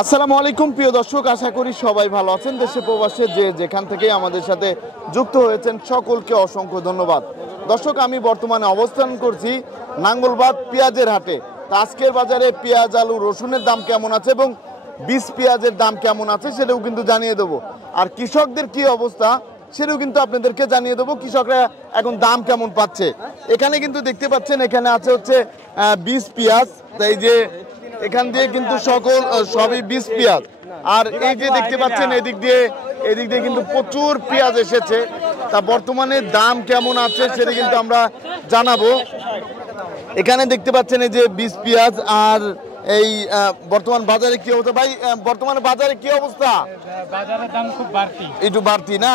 আসসালামু আলাইকুম প্রিয় দর্শক, আশা করি সবাই ভালো আছেন। দেশে প্রবাসে যে যেখান থেকে আমাদের সাথে যুক্ত হয়েছেন সকলকে অসংখ্য ধন্যবাদ। দর্শক, আমি বর্তমানে অবস্থান করছি নাঙ্গলবাদ পেঁয়াজের হাটে। তা আজকের বাজারে পেঁয়াজ, আলু, রসুনের দাম কেমন আছে এবং বীজ পেঁয়াজের দাম কেমন আছে সেটাও কিন্তু জানিয়ে দেবো। আর কৃষকদের কি অবস্থা সেটাও কিন্তু আপনাদেরকে জানিয়ে দেবো। কৃষকরা এখন দাম কেমন পাচ্ছে। এখানে কিন্তু দেখতে পাচ্ছেন, এখানে আছে হচ্ছে বীজ পেঁয়াজ। তাই যে এখান দিয়ে কিন্তু সবই বীজ পেঁয়াজ। আর এই যে দেখতে পাচ্ছেন এদিক দিয়ে কিন্তু প্রচুর পেঁয়াজ এসেছে। তা বর্তমানে দাম কেমন আছে সেটা কিন্তু আমরা জানাবো। এখানে দেখতে পাচ্ছেন এই যে বীজ পেঁয়াজ। আর এই বর্তমান বাজারে কি অবস্থা ভাই? বর্তমানে বাজারে কি অবস্থা? বাজারের দাম খুব বাড়তি, একটু বাড়তি না?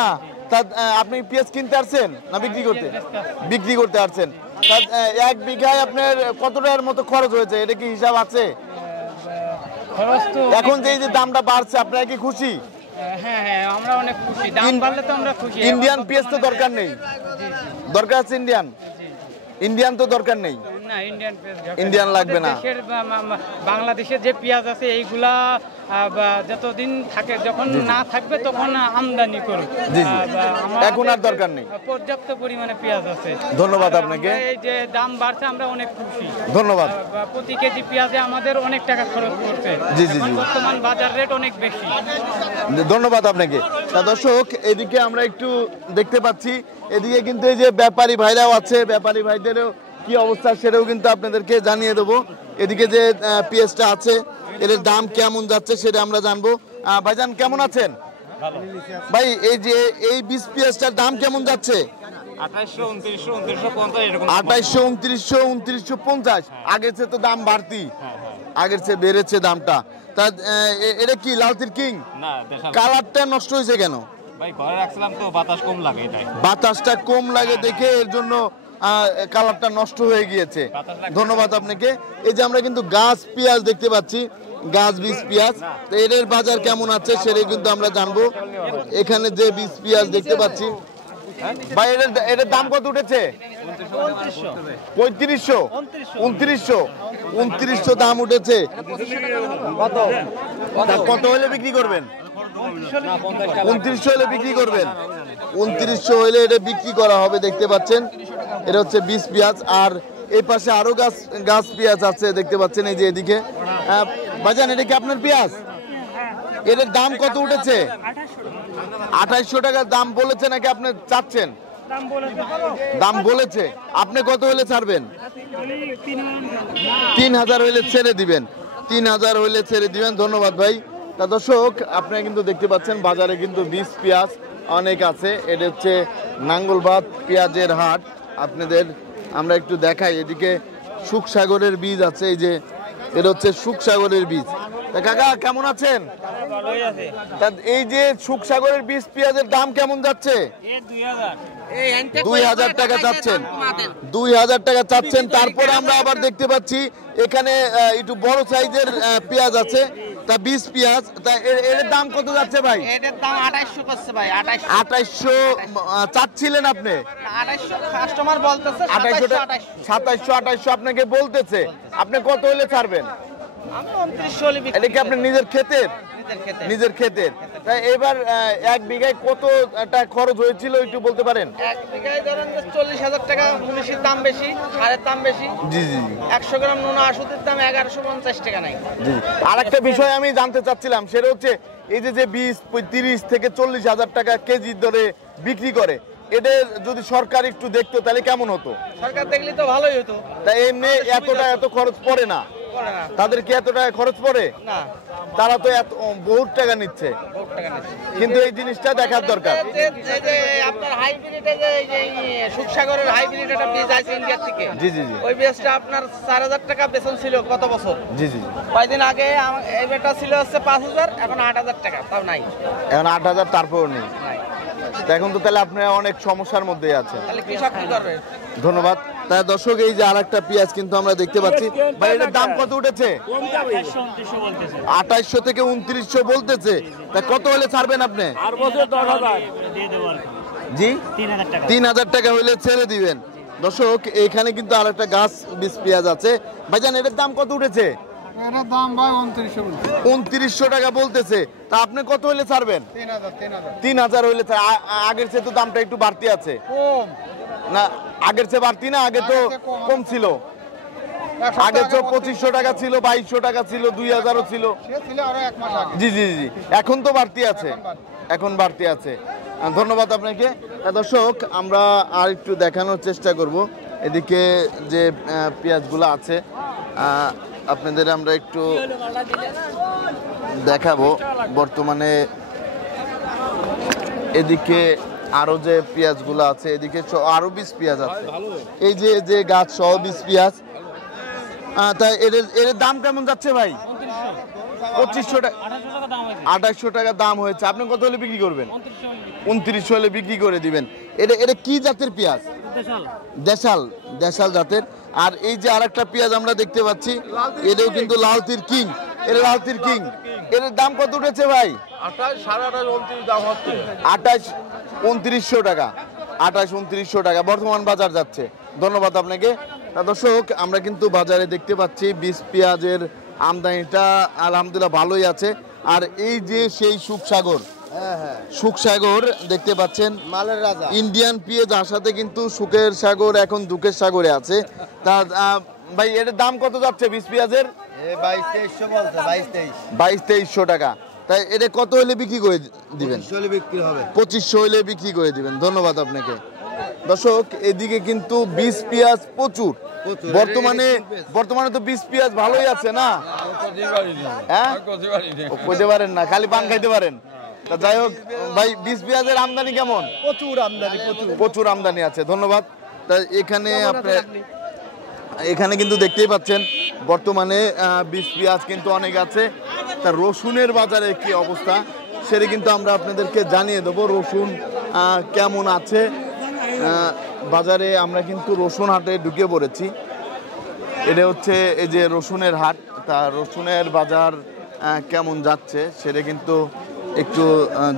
তা আপনি পেঁয়াজ কিনতে আসছেন না বিক্রি করতে আসছেন? এক বিঘায় আপনার কত টাকার মতো খরচ হয়েছে, এটা কি হিসাব আছে? এখন যে দামটা বাড়ছে আপনারা কি খুশি? হ্যাঁ, আমরা অনেক খুশি। দাম বাড়লে তো আমরা খুশি। ইন্ডিয়ান পেঁয়াজ তো দরকার নেই, দরকার আছে ইন্ডিয়ান তো দরকার নেই। না, ইন্ডিয়ান লাগবে না। বাংলাদেশের যে পেঁয়াজ আছে এইগুলা যতদিন থাকে, যখন না থাকবে তখন আমদানি করুন। এখন আর দরকার নেই, পর্যাপ্ত পরিমাণে পেঁয়াজ আছে। ধন্যবাদ আপনাকে। এই যে দাম বাড়ছে আমরা অনেক খুশি, ধন্যবাদ। প্রতি কেজি পেঁয়াজে আমাদের অনেক টাকা খরচ করছে। বর্তমান বাজার রেট অনেক বেশি। ধন্যবাদ আপনাকে। তা দর্শক, এদিকে আমরা একটু দেখতে পাচ্ছি, এদিকে কিন্তু এই যে ব্যাপারী ভাইরাও আছে। ব্যাপারী ভাইদেরও কি অবস্থা সেটাও কিন্তু আপনাদেরকে জানিয়ে দেবো। এদিকে যে পেঁয়াজটা আছে এর দাম কেমন যাচ্ছে সেটা আমরা জানবো। ভাইজান কেমন আছেন? ভাই, এই যে এই বীজ পেঁয়াজটার দাম কেমন যাচ্ছে? 2800, 2900, 2950। 2800, 2900, 2950। আগের চেয়ে তো দাম বাড়তি, আগের চেয়ে বেড়েছে দামটা। তা এটা কি লালতির কিং? কালারটা নষ্ট হয়েছে কেন ভাই? ঘরে রাখছিলাম তো, বাতাস কম লাগে, তাই বাতাসটা কম লাগে দেখে এর জন্য কালারটা নষ্ট হয়ে গিয়েছে। ধন্যবাদ আপনাকে। এই যে আমরা কিন্তু গাছ পেঁয়াজ দেখতে পাচ্ছি, গাছ বীজ পেঁয়াজ। তো এর বাজার কেমন আছে সেটাই কিন্তু আমরা জানবো। এখানে যে বীজ পেঁয়াজ দেখতে পাচ্ছি ভাই, এটার দাম কত উঠেছে? 3500, 2900, 2900 দাম উঠেছে। কত হলে বিক্রি করবেন? 2900 হলে বিক্রি করবেন। 2900 হলে এটা বিক্রি করা হবে। দেখতে পাচ্ছেন এটা হচ্ছে বীজ পেঁয়াজ। আর এই পাশে আরো গাছ পেঁয়াজ আছে দেখতে পাচ্ছেন। এই যে এদিকে বাজান, এটা কি আপনার পেঁয়াজ? এটার দাম কত উঠেছে? 2800 টাকা দাম বলেছে নাকি আপনি চাচ্ছেন? দাম বলেছে। আপনি কত হলে ছাড়বেন? 3000 হইলে ছেড়ে দিবেন। 3000 হইলে ছেড়ে দিবেন। ধন্যবাদ ভাই। তা দর্শক, আপনারা কিন্তু দেখতে পাচ্ছেন বাজারে কিন্তু বীজ পেঁয়াজ অনেক আছে। এটা হচ্ছে নাঙ্গলবাদ পেঁয়াজের হাট। আপনাদের আমরা একটু দেখাই। এদিকে সুখসাগরের বীজ আছে। এই যে এটা হচ্ছে সুখসাগরের বীজ। তা কাকা কেমন আছেন? এই যে সুখসাগরের বীজ পেঁয়াজের দাম কেমন যাচ্ছে? 2000 টাকা চাচ্ছেন। 2000 টাকা চাচ্ছেন। তারপরে আমরা আবার দেখতে পাচ্ছি এখানে একটু বড় সাইজের পেঁয়াজ আছে, তা বীজ পেঁয়াজ। তা এর দাম কত যাচ্ছে ভাই? এটার দাম 2800 করছে ভাই। 2800 চাচ্ছিলেন আপনি? 2800 কাস্টমার বলতেছে। 2700 আপনাকে বলতেছে। আপনি কত হলে ছাড়বেন? আমি 2900 হলে বিক্রি। এটা কি আপনি নিজের ক্ষেতের? নিজের ক্ষেতের। তাই এবার এক বিঘায় কত টাকা খরচ হয়েছিল একটু বলতে পারেন? এক বিঘায় ধরেন 40000 টাকা। মুনিশের দাম বেশি, সারের দাম বেশি। জি জি। 100 গ্রাম নুন ওষুধের দাম 1150 টাকা নাই। জি। আরেকটা বিষয় আমি জানতে চাচ্ছিলাম, সেটা হচ্ছে এই যে বীজ 30 থেকে 40,000 টাকা কেজি দরে বিক্রি করে, এটা যদি সরকার একটু দেখতো তাহলে কেমন হতো? সরকার দেখলে তো ভালোই হতো। তাই এমনি এত খরচ পড়ে না তাদের? কি এত টাকা খরচ পড়ে না? তারা তো বহুত টাকা নিচ্ছে, কিন্তু এই জিনিসটা দেখার দরকার। আপনার হাইব্রিডে যে সুখসাগরের হাইব্রিড একটা বীজ আছে ইন্ডিয়া থেকে। জি জি জি। ওই বীজটা আপনার 4000 টাকা বেতন ছিল কত বছর? জি জি। কয়েকদিন আগে এই বেটা ছিল হচ্ছে 5000, এখন 8000 টাকা, তাও নাই। এখন 8000 তারপরও নেই। এখন তো তাহলে আপনারা অনেক সমস্যার মধ্যে আছেন। তাহলে কৃষক কি করবে? ধন্যবাদ। তাই দর্শক, এই যে আরেকটা পেঁয়াজ কিন্তু আমরা দেখতে পাচ্ছি ভাই, এটার দাম কত উঠেছে? 2800 থেকে 2900 বলতেছে। তা কত হলে ছাড়বেন আপনি? জি, 3000 টাকা হইলে ছেড়ে দিবেন। দর্শক, এখানে কিন্তু আরেকটা গাছ বীজ পেঁয়াজ আছে। ভাইজান, এটার দাম কত উঠেছে? এটার দাম ভাই 2900 বলছে। 2900 টাকা বলতেছে। তা আপনি কত হলে ছাড়বেন? 3000 হইলে আগের চেয়ে তো দামটা একটু বাড়তি আছে কম না? আগের চেয়ে বাড়তি না? আগে তো কম ছিল। আগে তো 2500 টাকা ছিল, 2200 টাকা ছিল, 2000ও ছিল। সে ছিল আরো এক মাস আগে। জি জি জি, এখন তো বাড়তি আছে, এখন বাড়তি আছে। ধন্যবাদ আপনাকে। দর্শক, আমরা আর একটু দেখানোর চেষ্টা করব এদিকে যে পেঁয়াজগুলো আছে, আপনাদের আমরা একটু দেখাবো। বর্তমানে এদিকে আরো যে পেঁয়াজগুলো আছে, এদিকে আরো 20 পেঁয়াজ আছে, এই যে যে গাছ সহ 20 পেঁয়াজ। তাই এর দাম কেমন যাচ্ছে ভাই? 2500 টাকা, 2800 টাকা দাম হয়েছে। আপনি কত হলে বিক্রি করবেন? 2900 হলে বিক্রি করে দিবেন। এটা কি জাতের পেঁয়াজ? দেশাল, দেশাল জাতের। আর এই যে আরেকটা পেঁয়াজ আমরা দেখতে পাচ্ছি, এটাও কিন্তু লালতির কিং। এটা লালতির কিং, এর দাম কত উঠেছে ভাই? 28, 28, 29 দাম হচ্ছে। 28, 2900 টাকা, 28, 2900 টাকা বর্তমান বাজার যাচ্ছে। ধন্যবাদ আপনাকে। দর্শক, আমরা কিন্তু বাজারে দেখতে পাচ্ছি 20 পেঁয়াজের আমদানিটা আলহামদুলিল্লাহ ভালোই আছে। আর এই যে সেই সুখসাগর, সুখসাগর দেখতে পাচ্ছেন, মালের রাজা ইন্ডিয়ান পেঁয়াজ আসাতে কিন্তু সুখের সাগর এখন দুঃখের সাগরে আছে। তা ভাই, এর দাম কত যাচ্ছে 20 পেঁয়াজের? 22-2300 বলছে, 22-2300 টাকা। তাই এটা কত হলে বিক্রি করে দিবেন? 2200 বিক্রি হবে। 2500 হলে বিক্রি করে দিবেন। ধন্যবাদ আপনাকে। দর্শক, এদিকে কিন্তু 20 পেঁয়াজ প্রচুর। বর্তমানে তো 20 পেঁয়াজ ভালোই আছে না? হ্যাঁ, কইতে পারেন না, খালি পান খাইতে পারেন। তা যাই হোক ভাই, 20 পেঁয়াজের আমদানি কেমন? প্রচুর আমদানি, প্রচুর আমদানি আছে। ধন্যবাদ। তা এখানে কিন্তু দেখতেই পাচ্ছেন বর্তমানে 20 পেঁয়াজ কিন্তু অনেক আছে। তা রসুনের বাজারে কি অবস্থা সেটা কিন্তু আমরা আপনাদেরকে জানিয়ে দেবো। রসুন কেমন আছে বাজারে। আমরা কিন্তু রসুন হাটে ঢুকে পড়েছি। এটা হচ্ছে এই যে রসুনের হাট। তা রসুনের বাজার কেমন যাচ্ছে সেটা কিন্তু একটু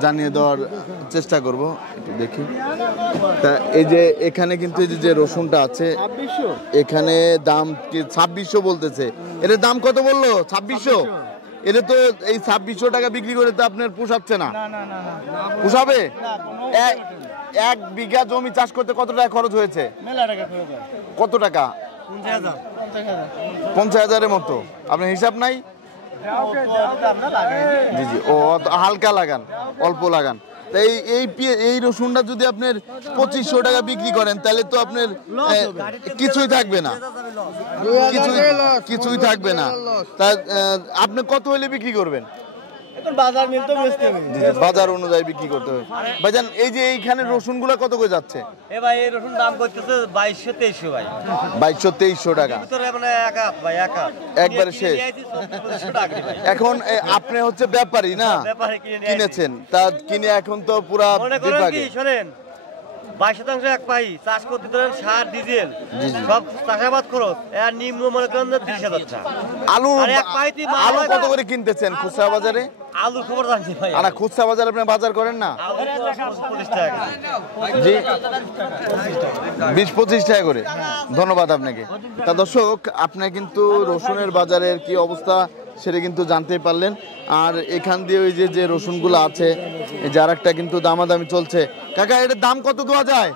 জানিয়ে দেওয়ার চেষ্টা করব। একটু দেখি। তা এই যে এখানে কিন্তু এই যে রসুনটা আছে, এখানে দাম 2600 বলতেছে। এর দাম কত বললো? 2600। এটা তো এই 2600 টাকা বিক্রি করে তো আপনার পোষাচ্ছে না। পোষাবে? এক বিঘা জমি চাষ করতে কত টাকা খরচ হয়েছে? কত টাকা? 50,000-এর মতো। আপনার হিসাব নাই? জি জি, ও হালকা লাগান, অল্প লাগান। তাই এই রসুনটা যদি আপনার 2500 টাকা বিক্রি করেন তাহলে তো আপনার কিছুই থাকবে না, কিছুই থাকবে না। তা আপনি কত হলে বিক্রি করবেন? বাজার মিল তো বেচতে হবে, বাজার অনুযায়ী বিক্রি করতে হবে। ভাইজান, এই যে এইখানে রসুন গুলা কত করে যাচ্ছে? এ ভাই এই রসুন দাম করতেছে 2200-2300 ভাই। 2200-2300 টাকা ভিতরে মানে একা ভাই, একা একবারে শেষ। এখন আপনি হচ্ছে ব্যাপারী না, কিনেছেন, তা কিনে এখন তো পুরা বিভাগে। শোনেন, 22% এক পাই চাষ করতে ধরেন সার ডিজেল সব চাষাবাদ খরচ, আর নিম্ন মনে করেন 30,000 টাকা। আলু আর এক পাইতে আলু কত করে কিনতেছেন খুচরা বাজারে? আলু খবর জানছি ভাই, আর খুচরা বাজারে আপনি বাজার করেন না? আলু 25 টাকা জি, 20-25 টাকা করে। ধন্যবাদ আপনাকে। তা দর্শক, আপনি কিন্তু রসুনের বাজারের কি অবস্থা সেটা কিন্তু জানতে পারলেন। আর এখান দিয়ে ওই যে রসুনগুলো আছে, এই যে আরেকটা কিন্তু দামাদামি চলছে। কাকা, এটার দাম কত দেওয়া যায়?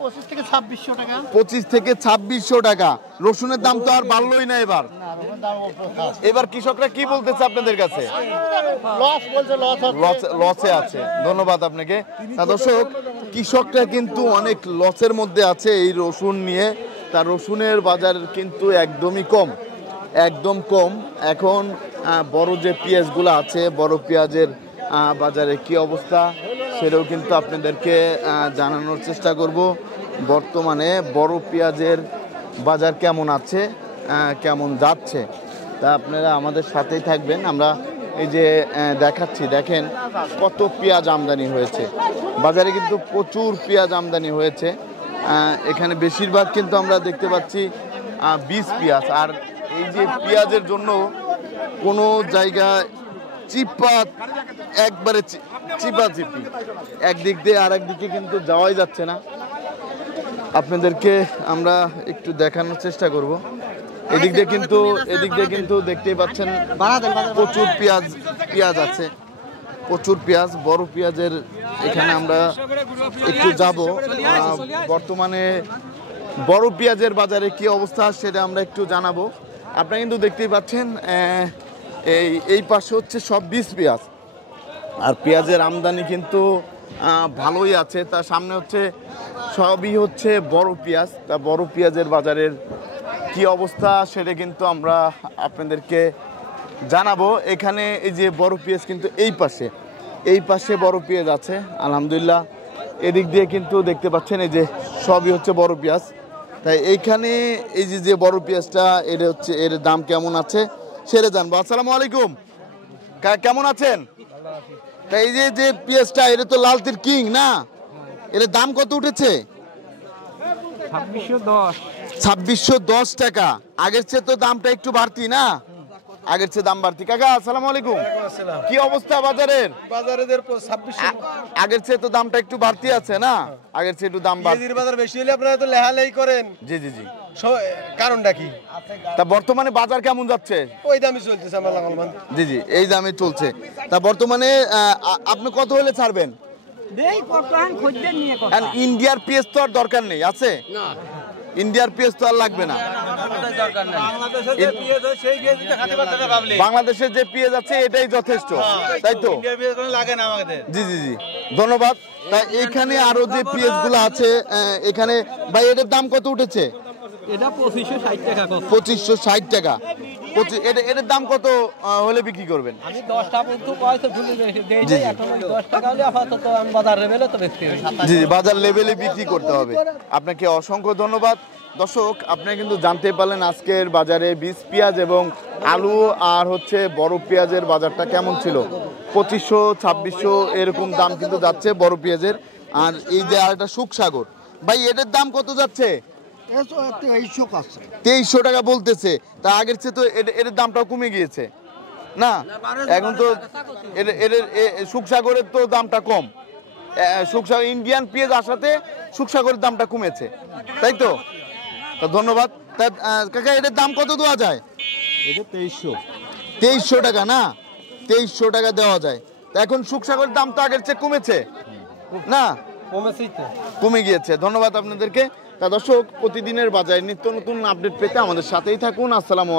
25 থেকে 2600 টাকা। 25 থেকে 2600 টাকা। রসুনের দাম তো আর বাড়লোই না এবার। এবার কৃষকরা কি বলতেছে আপনাদের কাছে? লস বলছে, লসে আছে। ধন্যবাদ আপনাকে। তা দর্শক, কৃষকরা কিন্তু অনেক লসের মধ্যে আছে এই রসুন নিয়ে। তার রসুনের বাজার কিন্তু একদমই কম, একদম কম। এখন বড় যে পেঁয়াজগুলো আছে, বড় পেঁয়াজের বাজারে কি অবস্থা সেটাও কিন্তু আপনাদেরকে জানানোর চেষ্টা করব। বর্তমানে বড় পেঁয়াজের বাজার কেমন আছে, কেমন যাচ্ছে, তা আপনারা আমাদের সাথেই থাকবেন। আমরা এই যে দেখাচ্ছি, দেখেন কত পেঁয়াজ আমদানি হয়েছে বাজারে, কিন্তু প্রচুর পেঁয়াজ আমদানি হয়েছে। এখানে বেশিরভাগ কিন্তু আমরা দেখতে পাচ্ছি 20 পেঁয়াজ। আর এই যে পেঁয়াজের জন্য কোনো জায়গায় চিপা, একবারে চিপি, একদিক দিয়ে আর একদিকে কিন্তু যাওয়াই যাচ্ছে না। আপনাদেরকে আমরা একটু দেখানোর চেষ্টা করব। এদিক দিয়ে কিন্তু দেখতেই পাচ্ছেন প্রচুর পেঁয়াজ আছে, প্রচুর পেঁয়াজ, বড় পেঁয়াজের এখানে আমরা একটু যাব। বর্তমানে বড় পেঁয়াজের বাজারে কি অবস্থা সেটা আমরা একটু জানাবো। আপনারা কিন্তু দেখতেই পাচ্ছেন এই পাশে হচ্ছে সব বীজ পেঁয়াজ, আর পেঁয়াজের আমদানি কিন্তু ভালোই আছে। তার সামনে হচ্ছে সবই হচ্ছে বড় পেঁয়াজ। তা বড় পেঁয়াজের বাজারের কি অবস্থা সেটা কিন্তু আমরা আপনাদেরকে জানাবো। এখানে এই যে বড় পেঁয়াজ কিন্তু এই পাশে বড় পেঁয়াজ আছে আলহামদুলিল্লাহ। এদিক দিয়ে কিন্তু দেখতে পাচ্ছেন এই যে সবই হচ্ছে বড় পেঁয়াজ। তাই এইখানে এই যে বড় পেঁয়াজটা এর দাম কেমন আছে সেটা জানবো। আসসালামু আলাইকুম, কেমন আছেন? তাই এই যে পেঁয়াজটা এটা তো লালতির কিং না, এর দাম কত উঠেছে? 2610 টাকা। আগের চেয়ে তো দামটা একটু বাড়তি না, আগের চেয়ে দাম বাড়তি। কাকা আসসালামু আলাইকুম, কি অবস্থা বাজারের? আগের চেয়ে তো দামটা একটু বাড়তি আছে না, আগের চেয়ে একটু দাম বাজার বেশি হলে আপনারা তো লেহালেই করেন। জি, কারণটা কি? তা বর্তমানে বাজার কেমন যাচ্ছে? ওই দামই চলতেছে আমার লাগালমান। জি, এই দামে চলছে। তা বর্তমানে আপনি কত হলে ছাড়বেন? ইন্ডিয়ার পেঁয়াজ তো আর দরকার নেই, আছে ইন্ডিয়ার পেঁয়াজ তো আর লাগবে না। বাংলাদেশের যে পেঁয়াজ আছে এটাই যথেষ্ট, তাই তো? জি, ধন্যবাদ। তাই এখানে আরো যে পেঁয়াজ গুলো আছে এখানে ভাই এটার দাম কত উঠেছে? এটা 2560 টাকা। এটার দাম কত হলে বিক্রি করবেন? আমি 10 টাকা পর্যন্ত কয়তো ভুলে গেছি, দেই যাই এখন 10 টাকা হলে আপাতত আমি বাজার লেভেলে তো বিক্রি করি। জি, বাজার লেভেলে বিক্রি করতে হবে। আপনাকে অসংখ্য ধন্যবাদ। দর্শক, আপনারা কিন্তু জানতে পারলেন আজকের বাজারে বীজ পেঁয়াজ এবং আলু আর হচ্ছে বড় পেঁয়াজের বাজারটা কেমন ছিল। 2500-2600 এরকম দাম কিন্তু যাচ্ছে বড় পেঁয়াজের। আর এই যে আর একটা সুখসাগর ভাই, এটার দাম কত যাচ্ছে? 2300 টাকা বলতেছে। তা আগের চেয়ে তো এর দামটাও কমে গিয়েছে না, এখন তো সুখসাগরের তো দামটা কম। সুখসাগর ইন্ডিয়ান পেঁয়াজ আসাতে সুখসাগরের দামটা কমেছে, তাই তো? তা ধন্যবাদ। তা কাকা এটার দাম কত দেওয়া যায়? এটা 2300 টাকা না, 2300 টাকা দেওয়া যায়। তা এখন সুখসাগরের দাম তো আগের চেয়ে কমেছে না, কমে গিয়েছে। ধন্যবাদ আপনাদেরকে। তা দর্শক, প্রতিদিনের বাজারে নিত্য নতুন আপডেট পেতে আমাদের সাথেই থাকুন। আসসালামু আলাইকুম।